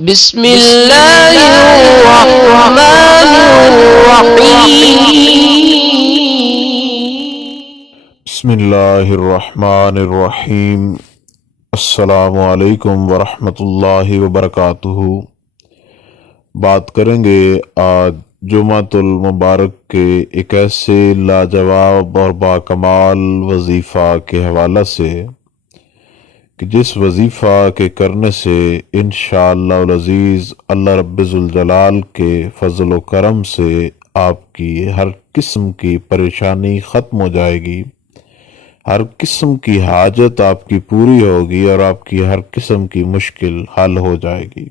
بسم اللہ الرحمن الرحیم۔ بسم اللہ الرحمن الرحیم۔ السلام علیکم ورحمۃ اللہ وبرکاتہ۔ بات کریں گے آج جمعۃ المبارک کے ایک ایسے لاجواب اور باکمال وظیفہ کے حوالہ سے کہ جس وظیفہ کے کرنے سے انشاءاللہ العزیز اللہ رب ذوالجلال کے فضل و کرم سے آپ کی ہر قسم کی پریشانی ختم ہو جائے گی، ہر قسم کی حاجت آپ کی پوری ہوگی اور آپ کی ہر قسم کی مشکل حل ہو جائے گی۔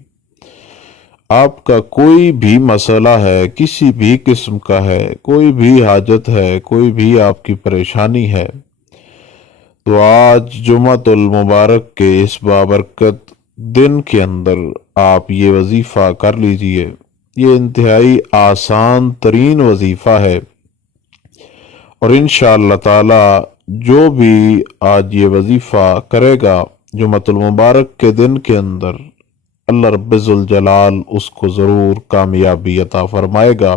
آپ کا کوئی بھی مسئلہ ہے، کسی بھی قسم کا ہے، کوئی بھی حاجت ہے، کوئی بھی آپ کی پریشانی ہے، تو آج جمعۃ المبارک کے اس بابرکت دن کے اندر آپ یہ وظیفہ کر لیجئے۔ یہ انتہائی آسان ترین وظیفہ ہے اور انشاءاللہ تعالی جو بھی آج یہ وظیفہ کرے گا جمعۃ المبارک کے دن کے اندر، اللہ رب ذوالجلال اس کو ضرور کامیابی عطا فرمائے گا۔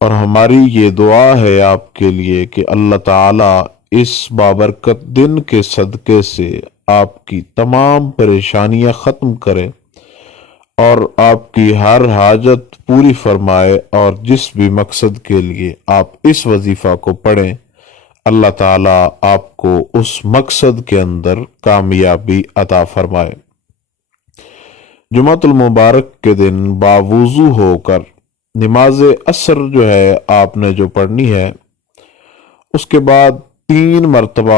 اور ہماری یہ دعا ہے آپ کے لیے کہ اللہ تعالی اس بابرکت دن کے صدقے سے آپ کی تمام پریشانیاں ختم کرے اور آپ کی ہر حاجت پوری فرمائے، اور جس بھی مقصد کے لیے آپ اس وظیفہ کو پڑھیں اللہ تعالیٰ آپ کو اس مقصد کے اندر کامیابی عطا فرمائے۔ جمعۃ المبارک کے دن باوضو ہو کر نماز عصر جو ہے آپ نے جو پڑھنی ہے، اس کے بعد 3 مرتبہ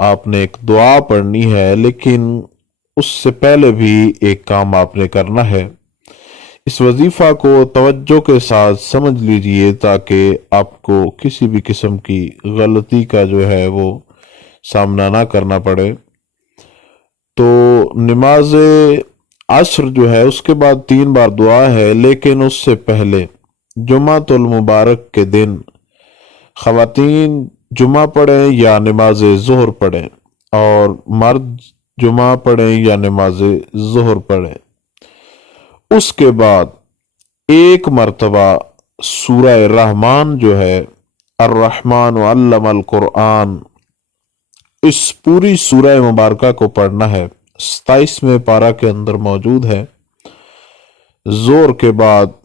آپ نے ایک دعا پڑھنی ہے، لیکن اس سے پہلے بھی ایک کام آپ نے کرنا ہے۔ اس وظیفہ کو توجہ کے ساتھ سمجھ لیجئے تاکہ آپ کو کسی بھی قسم کی غلطی کا جو ہے وہ سامنا نہ کرنا پڑے۔ تو نماز عصر جو ہے اس کے بعد 3 بار دعا ہے، لیکن اس سے پہلے جمعۃ المبارک کے دن خواتین جمعہ پڑھیں یا نماز ظہر پڑھیں، اور مرد جمعہ پڑھیں یا نماز ظہر پڑھیں، اس کے بعد 1 مرتبہ سورہ رحمان جو ہے، الرحمن علم القرآن، اس پوری سورہ مبارکہ کو پڑھنا ہے۔ 27ویں پارہ کے اندر موجود ہے۔ زور کے بعد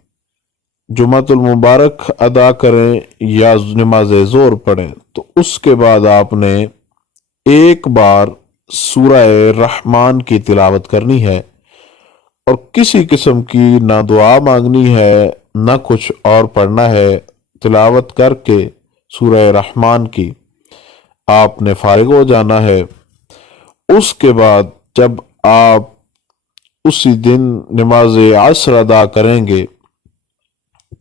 جمعۃ المبارک ادا کریں یا نماز زور پڑھیں، تو اس کے بعد آپ نے 1 بار سورہ رحمان کی تلاوت کرنی ہے، اور کسی قسم کی نہ دعا مانگنی ہے نہ کچھ اور پڑھنا ہے۔ تلاوت کر کے سورہ رحمان کی آپ نے فارغ ہو جانا ہے۔ اس کے بعد جب آپ اسی دن نماز عصر ادا کریں گے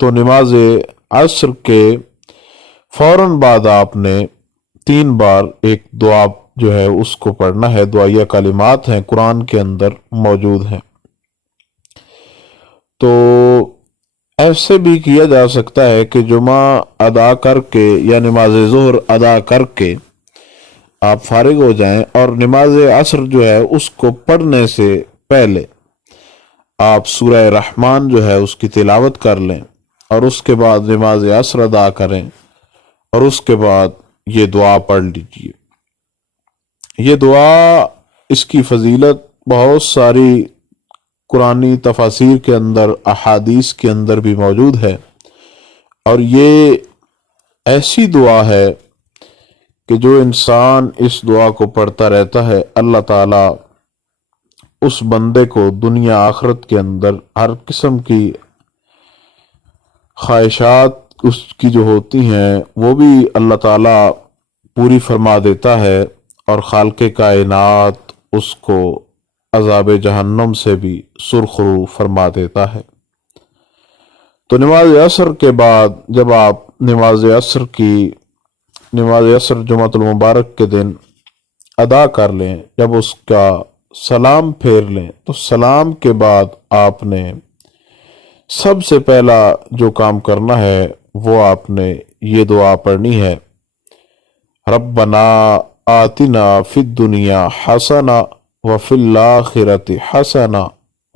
تو نماز عصر کے فوراً بعد آپ نے 3 بار ایک دعا جو ہے اس کو پڑھنا ہے۔ دعائیہ کلمات ہیں، قرآن کے اندر موجود ہیں۔ تو ایسے بھی کیا جا سکتا ہے کہ جمعہ ادا کر کے یا نماز ظہر ادا کر کے آپ فارغ ہو جائیں، اور نماز عصر جو ہے اس کو پڑھنے سے پہلے آپ سورہ رحمان جو ہے اس کی تلاوت کر لیں، اور اس کے بعد نماز عصر ادا کریں، اور اس کے بعد یہ دعا پڑھ لیجیے۔ یہ دعا، اس کی فضیلت بہت ساری قرآنی تفاسیر کے اندر، احادیث کے اندر بھی موجود ہے، اور یہ ایسی دعا ہے کہ جو انسان اس دعا کو پڑھتا رہتا ہے اللہ تعالیٰ اس بندے کو دنیا آخرت کے اندر ہر قسم کی خواہشات اس کی جو ہوتی ہیں وہ بھی اللہ تعالیٰ پوری فرما دیتا ہے، اور خالق کائنات اس کو عذاب جہنم سے بھی سرخرو فرما دیتا ہے۔ تو نماز عصر کے بعد جب آپ نماز عصر جمعۃ المبارک کے دن ادا کر لیں، جب اس کا سلام پھیر لیں، تو سلام کے بعد آپ نے سب سے پہلا جو کام کرنا ہے وہ آپ نے یہ دعا پڑھنی ہے، ربنا آتنا فی الدنیا حسنہ وفی الآخرۃ حسنہ